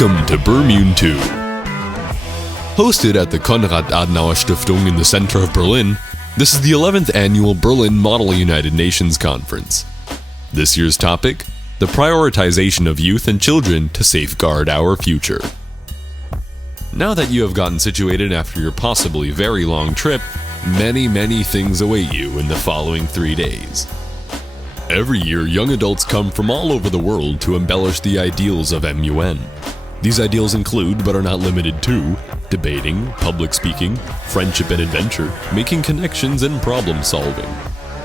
Welcome to BERMUN2. Hosted at the Konrad Adenauer Stiftung in the center of Berlin, this is the 11th annual Berlin Model United Nations Conference. This year's topic, the prioritization of youth and children to safeguard our future. Now that you have gotten situated after your possibly very long trip, many things await you in the following 3 days. Every year, young adults come from all over the world to embellish the ideals of MUN. These ideals include, but are not limited to, debating, public speaking, friendship and adventure, making connections, and problem solving.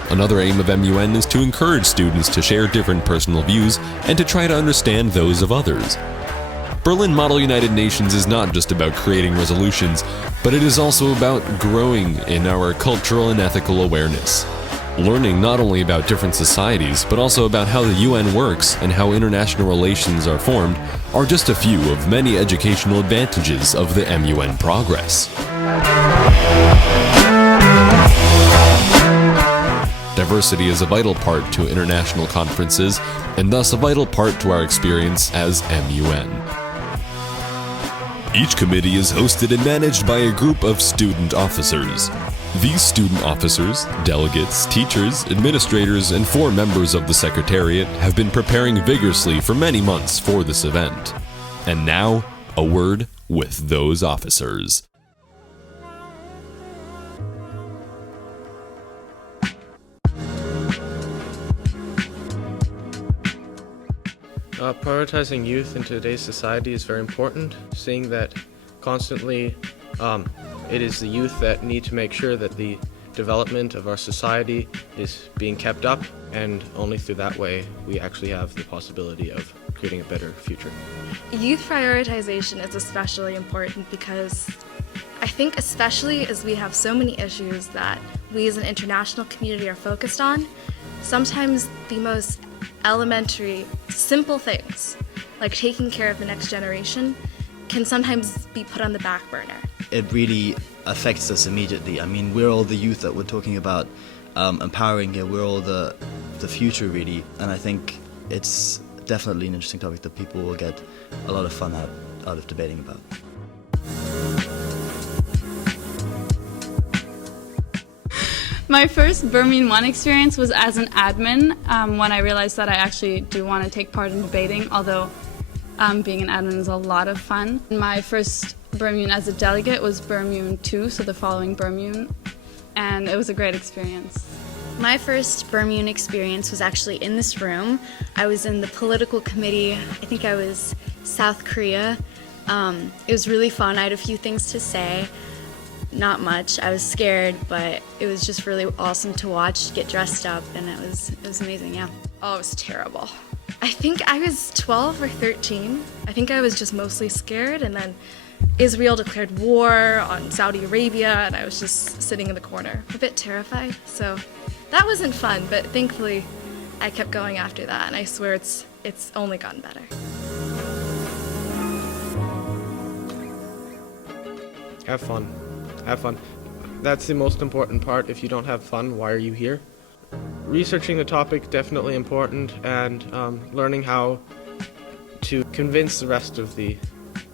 Another aim of MUN is to encourage students to share different personal views and to try to understand those of others. Berlin Model United Nations is not just about creating resolutions, but it is also about growing in our cultural and ethical awareness. Learning not only about different societies, but also about how the UN works and how international relations are formed, are just a few of many educational advantages of the MUN progress. Diversity is a vital part to international conferences, and thus a vital part to our experience as MUN. Each committee is hosted and managed by a group of student officers. These student officers, delegates, teachers, administrators, and 4 members of the Secretariat have been preparing vigorously for many months for this event. And now, a word with those officers. Prioritizing youth in today's society is very important, seeing that constantly it is the youth that need to make sure that the development of our society is being kept up, and only through that way we actually have the possibility of creating a better future. Youth prioritization is especially important because I think especially as we have so many issues that we as an international community are focused on, sometimes the most elementary, simple things, like taking care of the next generation, can sometimes be put on the back burner. It really affects us immediately. I mean, we're all the youth that we're talking about empowering here. We're all the future, really. And I think it's definitely an interesting topic that people will get a lot of fun out of debating about. My first BERMUN2 experience was as an admin when I realized that I actually do want to take part in debating, although being an admin is a lot of fun. My first BERMUN as a delegate was BERMUN2, so the following BERMUN, and it was a great experience. My first BERMUN experience was actually in this room. I was in the political committee. I think I was South Korea. It was really fun. I had a few things to say. Not much. I was scared, but it was just really awesome to watch, get dressed up, and it was amazing, yeah. Oh, it was terrible. I think I was 12 or 13. I think I was just mostly scared, and then Israel declared war on Saudi Arabia, and I was just sitting in the corner, a bit terrified. So that wasn't fun, but thankfully I kept going after that, and I swear it's only gotten better. Have fun. Have fun. That's the most important part. If you don't have fun, why are you here? Researching the topic, definitely important, and learning how to convince the rest of the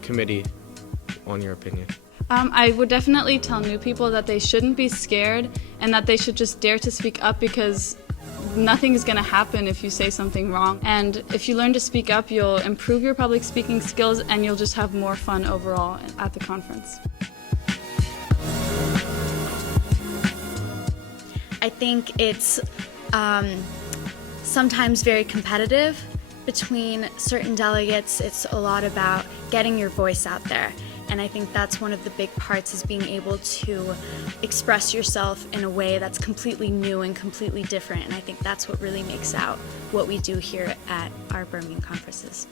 committee on your opinion. I would definitely tell new people that they shouldn't be scared and that they should just dare to speak up, because nothing is going to happen if you say something wrong. And if you learn to speak up, you'll improve your public speaking skills and you'll just have more fun overall at the conference. I think it's sometimes very competitive between certain delegates. It's a lot about getting your voice out there. And I think that's one of the big parts, is being able to express yourself in a way that's completely new and completely different. And I think that's what really makes out what we do here at our BERMUN conferences.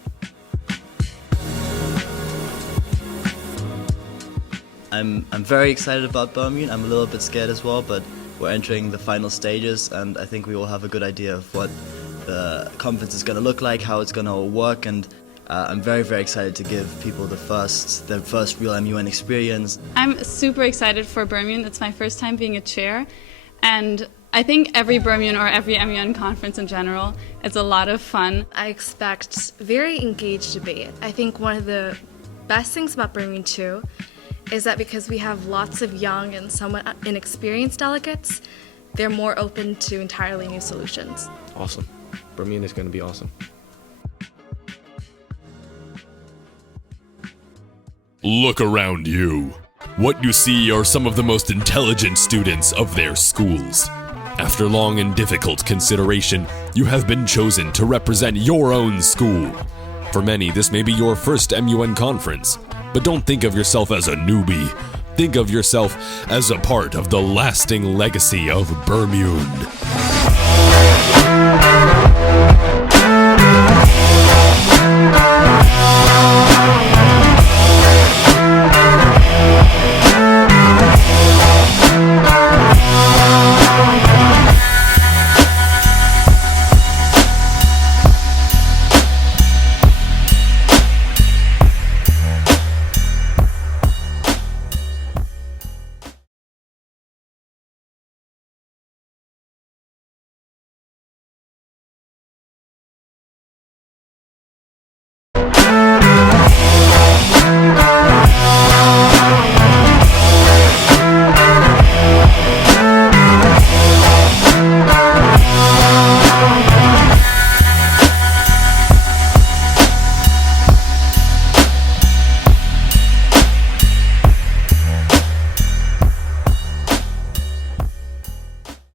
I'm very excited about BERMUN. I'm a little bit scared as well, but we're entering the final stages, and I think we all have a good idea of what the conference is going to look like, how it's going to work, and I'm very excited to give people their first real MUN experience. I'm super excited for BERMUN. It's my first time being a chair, And I think every Bermun or every MUN conference in general, it's a lot of fun. I expect very engaged debate. I think one of the best things about BERMUN2 is that because we have lots of young and somewhat inexperienced delegates, they're more open to entirely new solutions. Awesome. Bermun is going to be awesome. Look around you. What you see are some of the most intelligent students of their schools. After long and difficult consideration, you have been chosen to represent your own school. For many, this may be your first MUN conference, but don't think of yourself as a newbie. Think of yourself as a part of the lasting legacy of Bermun.